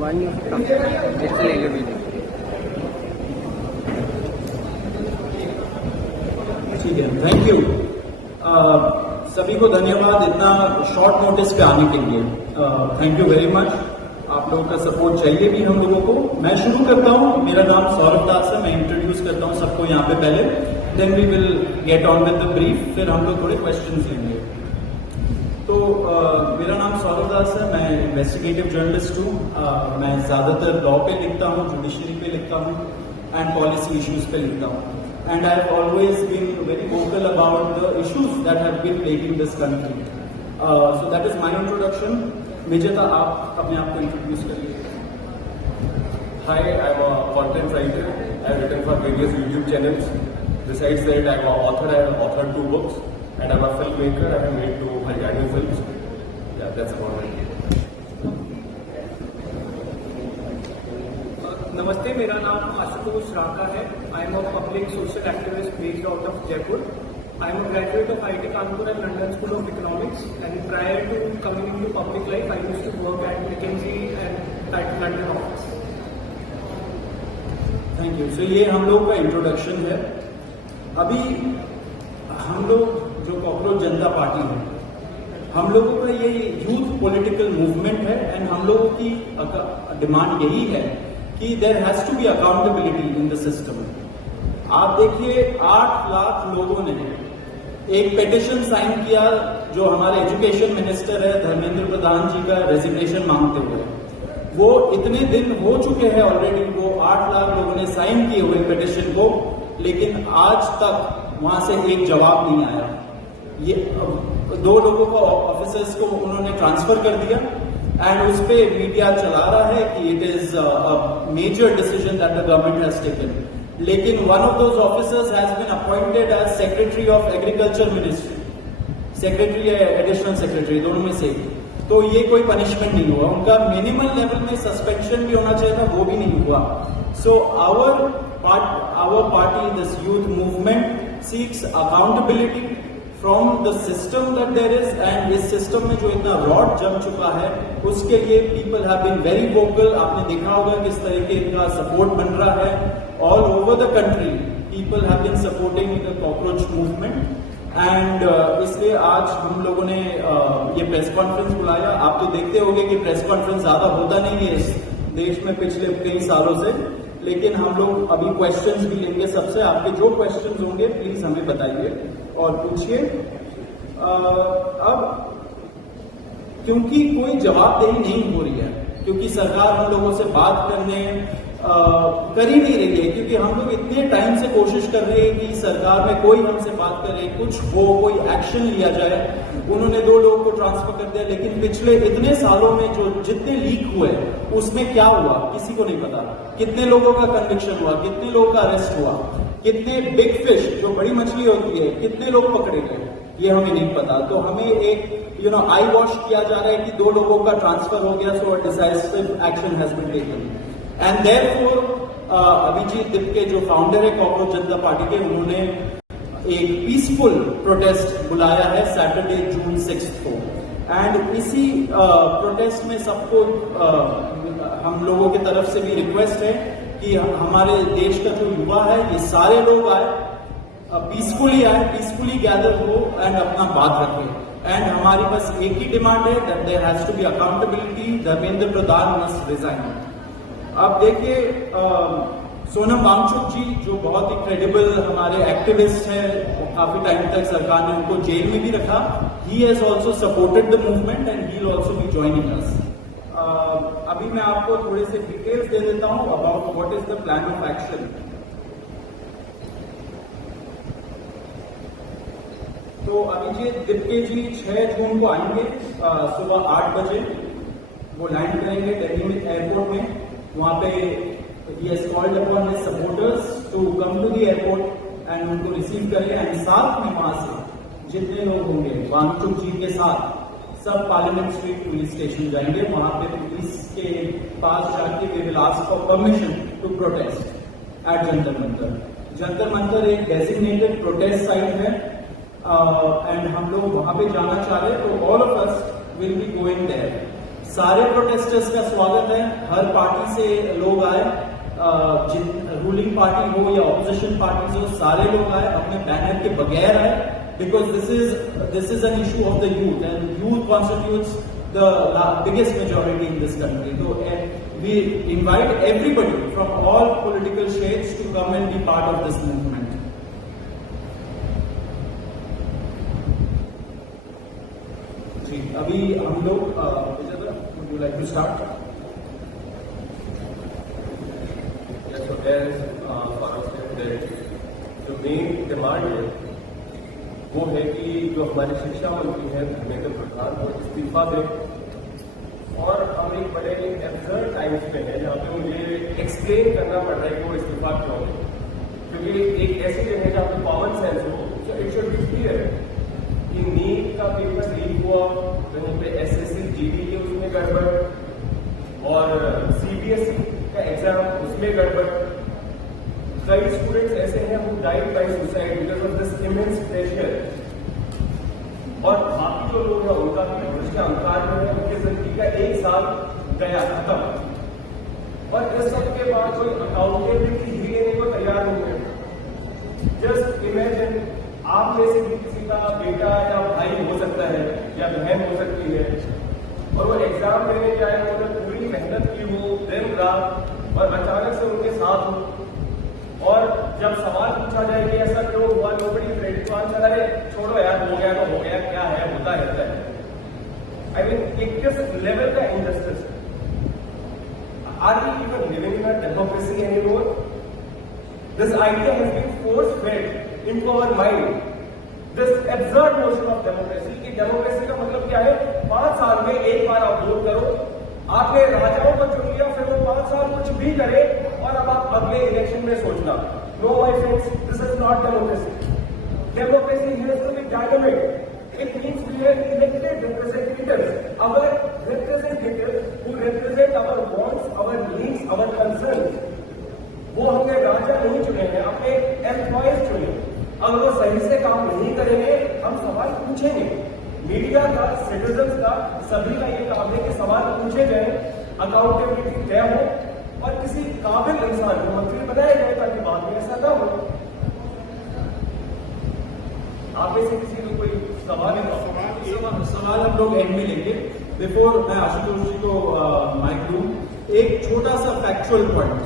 ठीक है, thank you. सभी को धन्यवाद इतना शॉर्ट नोटिस पे आने के लिए। Thank you very much. आप लोगों का सपोर्ट चाहिए भी हम लोगों को। मैं शुरू करता हूँ। मेरा नाम सौरभ दास है। मैं इंट्रोड्यूस करता हूँ सबको यहाँ पे पहले, then we will get on with the brief, फिर हम लोग थोड़े क्वेश्चंस लेंगे। तो मेरा नाम सौरभ दास है। मैं इन्वेस्टिगेटिव जर्नलिस्ट हूँ। मैं ज्यादातर लॉ पे लिखता हूँ, जुडिशरी पे लिखता हूँ एंड पॉलिसी इश्यूज पे लिखता हूँ। And I have always been very vocal about the issues that have been plaguing this country. So that is my introduction. Vijeta, आप अपने आप को introduce करिए. Hi, I am a content writer. I have written for various YouTube channels. Besides that, I am an author. I have authored 2 books, and I am a filmmaker. I have made 2 Hungarian films. Yeah, that's about it. नमस्ते, मेरा नाम आशुतोष राका है। I am a public social activist based out of Jaipur. I am a graduate of IIT Kanpur and London School of Economics and prior to coming into public life I used to work at McKinsey and at London office. Thank you. So ये हम लोग का introduction है। अभी हम लोग जो cockroach जनता party है, हम लोगों का ये यूथ पॉलिटिकल मूवमेंट है एंड हम लोगों की डिमांड यही है कि there has to be accountability in the system. आप देखिए 8 लाख लोगों ने एक पिटीशन साइन किया जो हमारे एजुकेशन मिनिस्टर है धर्मेंद्र प्रधान जी का रेजिग्नेशन मांगते हुए। वो इतने दिन हो चुके हैं ऑलरेडी, वो 8 लाख लोगों ने साइन किए हुए पिटीशन को, लेकिन आज तक वहां से एक जवाब नहीं आया। ये 2 लोगों को ऑफिसर्स को उन्होंने ट्रांसफर कर दिया एंड उस पे मीडिया चला रहा है कि it is a major decision that the government has taken. लेकिन one of those officers has been appointed as secretary of agriculture ministry, secretary या एडिशनल सेक्रेटरी, दोनों में से। तो ये कोई पनिशमेंट नहीं हुआ, उनका मिनिमल लेवल में सस्पेंशन भी होना चाहिए था, वो भी नहीं हुआ। So our party, this youth movement seeks accountability from the system that there is, and इस सिस्टम में जो इतना रॉड जम चुका है उसके लिए people have been very vocal. आपने देखा होगा किस तरीके का सपोर्ट बन रहा है all over the country. People have been supporting the cockroach movement and इसलिए आज हम लोगों ने ये प्रेस कॉन्फ्रेंस बुलाया। आप तो देखते होंगे कि प्रेस कॉन्फ्रेंस ज्यादा होता नहीं है इस देश में पिछले कई सालों से, लेकिन हम लोग अभी क्वेश्चंस भी लेंगे सबसे। आपके जो क्वेश्चंस होंगे प्लीज हमें बताइए और पूछिए। अब क्योंकि कोई जवाबदेही नहीं हो रही है, क्योंकि सरकार हम लोगों से बात करने कर ही नहीं रही है, क्योंकि हम लोग इतने टाइम से कोशिश कर रहे हैं कि सरकार में कोई हमसे बात करे, कुछ हो, कोई एक्शन लिया जाए। उन्होंने 2 लोगों को ट्रांसफर कर दिया, लेकिन पिछले इतने सालों में जो जितने लीक हुए उसमें क्या हुआ किसी को नहीं पता। कितने लोगों का कन्विक्शन हुआ, कितने लोगों का अरेस्ट हुआ, कितने बिग फिश जो बड़ी मछली होती है कितने लोग पकड़े गए, ये हमें नहीं पता। तो हमें एक आई वॉश किया जा रहा है कि 2 लोगों का ट्रांसफर हो गया, so decisive action has been taken. And therefore Abhijit Dipke जो फाउंडर है कॉकरोच जनता पार्टी के, उन्होंने एक पीसफुल प्रोटेस्ट बुलाया है सैटरडे जून 6 को। एंड इसी प्रोटेस्ट में सबको हम लोगों की तरफ से भी रिक्वेस्ट है कि हमारे देश का जो युवा है ये सारे लोग आए, पीसफुली आए, पीसफुली गैदर हो एंड अपना बात रखें। एंड हमारी बस एक ही डिमांड है that there has to be accountability, Dharmendra Pradhan must resign. अब देखिए सोनम वांगचुक जी जो बहुत ही क्रेडिबल हमारे एक्टिविस्ट हैं, काफी टाइम तक सरकार ने उनको जेल में भी रखा। He has also supported the movement and he will also be joining us. अभी मैं आपको थोड़े से डिटेल्स दे देता हूं about what is the plan of action. तो अभिजीत दिप्के जी 6 जून को आएंगे सुबह 8 बजे। वो लैंड करेंगे दिल्ली में एयरपोर्ट में। वहां पे he has called upon his supporters to come to the airport and उनको रिसीव करें। एंड साथ में वहां से जितने लोग होंगे वांगचुक जी के साथ सब पार्लियामेंट स्ट्रीट पुलिस स्टेशन जाएंगे। वहां पे पुलिस के पास जाके we will ask for permission to protest at Jantar Mantar. Jantar Mantar एक डेजिग्नेटेड प्रोटेस्ट साइट है एंड हम लोग वहां पे जाना चाह रहे हैं, तो all of us will be going there. सारे प्रोटेस्टर्स का स्वागत है, हर पार्टी से लोग आए, रूलिंग पार्टी हो या ऑपोजिशन पार्टी हो, सारे लोग आए, अपने बैनर के बगैर आए, because this is an issue of the youth and youth constitutes the biggest majority in this country. So we invite everybody from all political shades to come and be part of this movement. जी, अभी हम लोग would you like to start? Yes, so as Farooq said, the main demand है वो है कि जो हमारी शिक्षा मंत्री है धर्मेंद्र प्रधान वो इस्तीफा दें, और हम एक बड़े एब्सर्ड टाइम्स पे हैं जहाँ पे मुझे एक्सप्लेन करना पड़ रहा है कि वो इस्तीफा क्यों है, क्योंकि एक ऐसी जगह है जहाँ पे कॉमन सेंस हो, so it should be clear कि नीट का पेपर लीक हुआ, वहीं पे एसएससी जीडी के उसमें गड़बड़ और सीबीएसई का एग्जाम उसमें गड़बड़। कई स्टूडेंट्स ऐसे हैं who died by suicide because of this immense pressure, और बाकी जो लोग हैं उनका भी भविष्य अंधकार में है, उनकी जिंदगी का एक साल गया खत्म, और इस सब के बाद कोई अकाउंटेबिलिटी ही लेने को तैयार नहीं है। जस्ट इमेजिन आप में से भी किसी का बेटा या भाई हो सकता है या बहन हो सकती है, और वो एग्जाम देने जाए, उन्होंने पूरी मेहनत की हो दिन रात, और अचानक से उनके साथ हो, और जब सवाल पूछा जाए कि ऐसा क्यों हुआ, nobody is ready to answer, अरे छोड़ो यार, हो गया तो हो गया, क्या है, होता रहता है। आई मीन एक किस लेवल का इंजस्टिस है। Are we even living in a democracy anymore? This idea has been force fed into our mind, this absurd notion of democracy, कि डेमोक्रेसी का मतलब क्या है, 5 साल में एक बार आप वोट करो, आपने राजाओं को चुन लिया, फिर वो 5 साल कुछ भी करे, और अब आप अगले इलेक्शन में सोचना। No my friends, this is not democracy. Democracy has to be dynamic. It means we have elected representatives, our representatives who represent our wants, our needs, our concerns. वो हमने राजा नहीं चुने हैं, अपने एम्प्लॉयज चुने। अगर वो सही से काम नहीं करेंगे, हम सवाल पूछेंगे। मीडिया का, सिटीजन्स का, सभी का ये काम है कि सवाल पूछे जाए, अकाउंटेबिलिटी तय हो, और किसी काबिल इंसान को मंत्री बनाया जाए ताकि बाद में ऐसा ना हो। आप में से किसी को कोई सवाल हम लोग एंड में लेंगे। बिफोर मैं आशुतोष जी को माइक दूं, एक छोटा सा फैक्चुअल पॉइंट।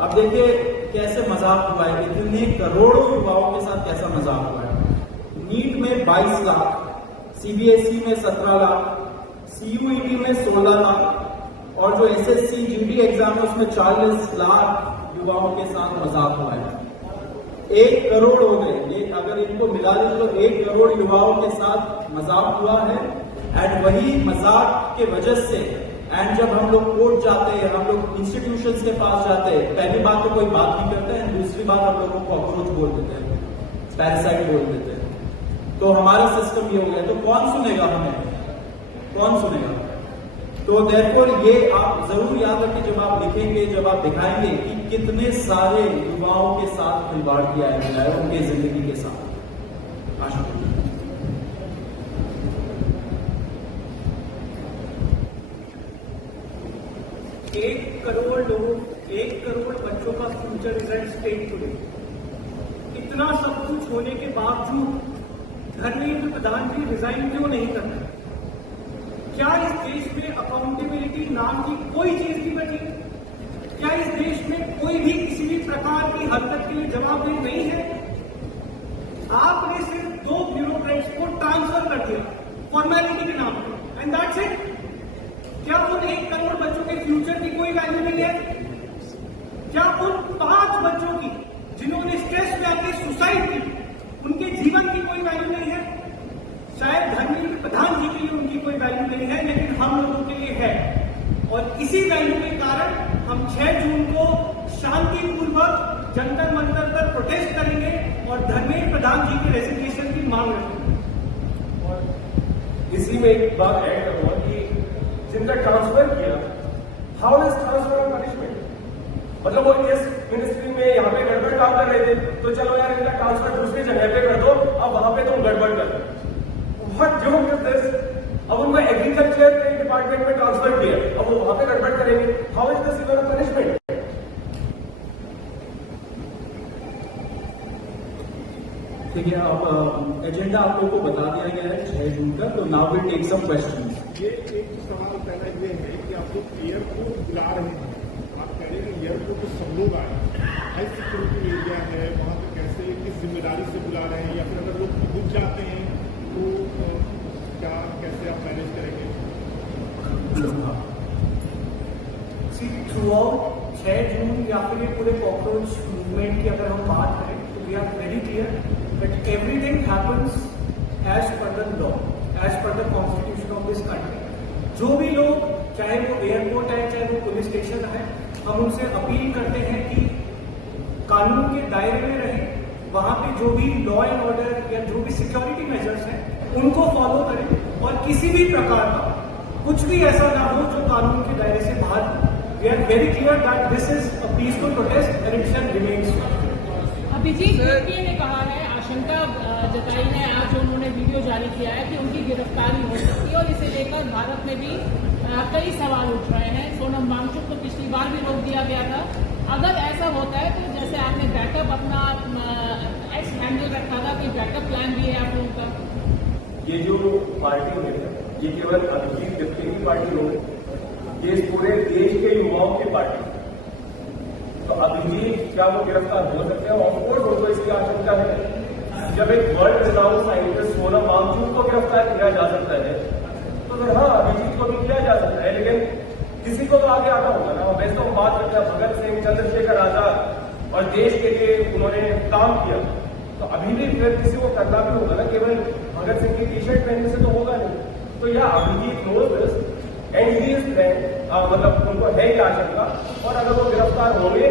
अब देखिए कैसे मजाक हुआ है, इतने करोड़ों युवाओं के साथ कैसा मजाक हुआ है। नीट में 22 लाख, सीबीएसई में 17 लाख, सीयूईटी में 16 लाख, और जो एसएससी जीडी एग्जाम है उसमें 40 लाख युवाओं के साथ मजाक हुआ है। 1 करोड़ हो गए, ये अगर इनको मिला दें तो 1 करोड़ युवाओं के साथ मजाक हुआ है। एंड वही मजाक के वजह से, एंड जब हम लोग कोर्ट जाते हैं, हम लोग इंस्टीट्यूशंस के पास जाते हैं, पहली बात तो कोई बात नहीं करता है, दूसरी बात हम लोग को कॉकरोच बोल देते हैं, पैरासाइट बोल देते हैं। तो हमारा सिस्टम ये हो गया, तो कौन सुनेगा हमें, कौन सुनेगा? तो देयरफॉर ये आप जरूर याद रखें जब आप लिखेंगे, जब आप दिखाएंगे कि कितने सारे युवाओं के साथ खिलवाड़ किया गया है, उनके जिंदगी के साथ। आशा 1 करोड़ लोगों, 1 करोड़ बच्चों का future is at stake today. इतना सब कुछ होने के बावजूद धर्मेंद्र प्रधान जी रिजाइन क्यों नहीं कर रहे? क्या इस देश में अकाउंटेबिलिटी नाम की कोई चीज नहीं बची? क्या इस देश में कोई भी किसी भी प्रकार की हरकत के लिए जवाबदेह नहीं है? आपने सिर्फ 2 ब्यूरोक्रेट्स को ट्रांसफर कर दिया फॉर्मेलिटी के नाम पर, एंड दैट्स इट। क्या उन 1 करोड़ बच्चों के फ्यूचर की कोई वैल्यू नहीं है? क्या उन 5 बच्चों की जिन्होंने स्ट्रेस में आके सुसाइड की, उनके जीवन की कोई वैल्यू नहीं है? शायद धर्मेंद्र प्रधान जी के लिए उनकी कोई वैल्यू नहीं है, लेकिन हम लोगों के लिए है। और इसी वैल्यू के कारण हम 6 जून को शांतिपूर्वक जंतर मंतर पर प्रोटेस्ट करेंगे और धर्मेंद्र प्रधान जी के रेजिग्नेशन की मांग रखेंगे। और इसी में एक बात ऐड करूंगा कि जिनका ट्रांसफर किया, how is transfer of punishment? मतलब वो इस मिनिस्ट्री में यहाँ पे गड़बड़ काम कर रहे थे, तो चलो यार इनका ट्रांसफर दूसरी जगह पे कर दो, अब वहां पे तुम गड़बड़ कर। What joke is this? अब उनको एग्रीकल्चर डिपार्टमेंट में ट्रांसफर किया, अब वो वहां पे गड़बड़ करेंगे, how is this even a punishment? ठीक है, अब एजेंडा आप लोगों को बता दिया गया है 6 जून का, तो now we take some questions. ये एक सवाल पहला ये है कि आप लोग एयरपोर्ट बुला रहे हैं, आप कह रहे हैं कि एयरपोर्ट पर सब लोग आए, हाई सिक्योरिटी एरिया है, वहाँ पे कैसे किस जिम्मेदारी से बुला रहे हैं, या फिर अगर लोग रुक जाते हैं तो क्या कैसे आप मैनेज करेंगे? थ्रू आउट 6 जून या फिर ये पूरे कॉकरोच मूवमेंट की अगर हम बात करें तो we are very clear that everything happens as per the law, as per the constitution of this country. जो भी लोग, चाहे वो एयरपोर्ट है चाहे वो पुलिस स्टेशन है, हम उनसे अपील करते हैं कि कानून के दायरे में रहे, वहां पे जो भी लॉ एंड ऑर्डर या जो भी सिक्योरिटी मेजर्स हैं उनको फॉलो करें, और किसी भी प्रकार का कुछ भी ऐसा ना हो जो कानून के दायरे से बाहर हो। We are very clear that this is a peaceful protest and it shall remain so. Abhijit UPA ने कहा है, आशंका जताई है, आज उन्होंने वीडियो जारी किया है कि उनकी गिरफ्तारी हो सकती है, और इसे लेकर भारत में भी कई सवाल उठ रहे हैं। सोनम वांगचुक को पिछली बार भी रोक दिया गया था। अगर ऐसा होता है तो जैसे आपने बैकअप अपना एक्स हैंडल रखा था, कि बैकअप प्लान भी है आप लोगों का? ये जो पार्टी है ये केवल अभिजीत दीप्ति की पार्टी हो, ये इस पूरे देश के युवाओं की पार्टी। तो अभिजीत क्या वो गिरफ्तार हो सकते हैं? ऑफकोर्स उनको इसकी आशंका है। जब एक world renowned scientist Sonam Wangchuk को गिरफ्तार किया जा सकता है तो फिर हाँ, अभिजीत को भी किया जा सकता है, लेकिन किसी को तो आगे आना होगा ना। वैसे तो हम बात करते हैं भगत सिंह, चंद्रशेखर आजाद, और देश के लिए उन्होंने काम किया, तो अभी भी फिर किसी को करना भी होगा ना, केवल भगत सिंह की टी शर्ट पहनने से तो होगा नहीं। तो यह Abhijit knows this and he is मतलब उनको है ये आशंका, और अगर वो गिरफ्तार होंगे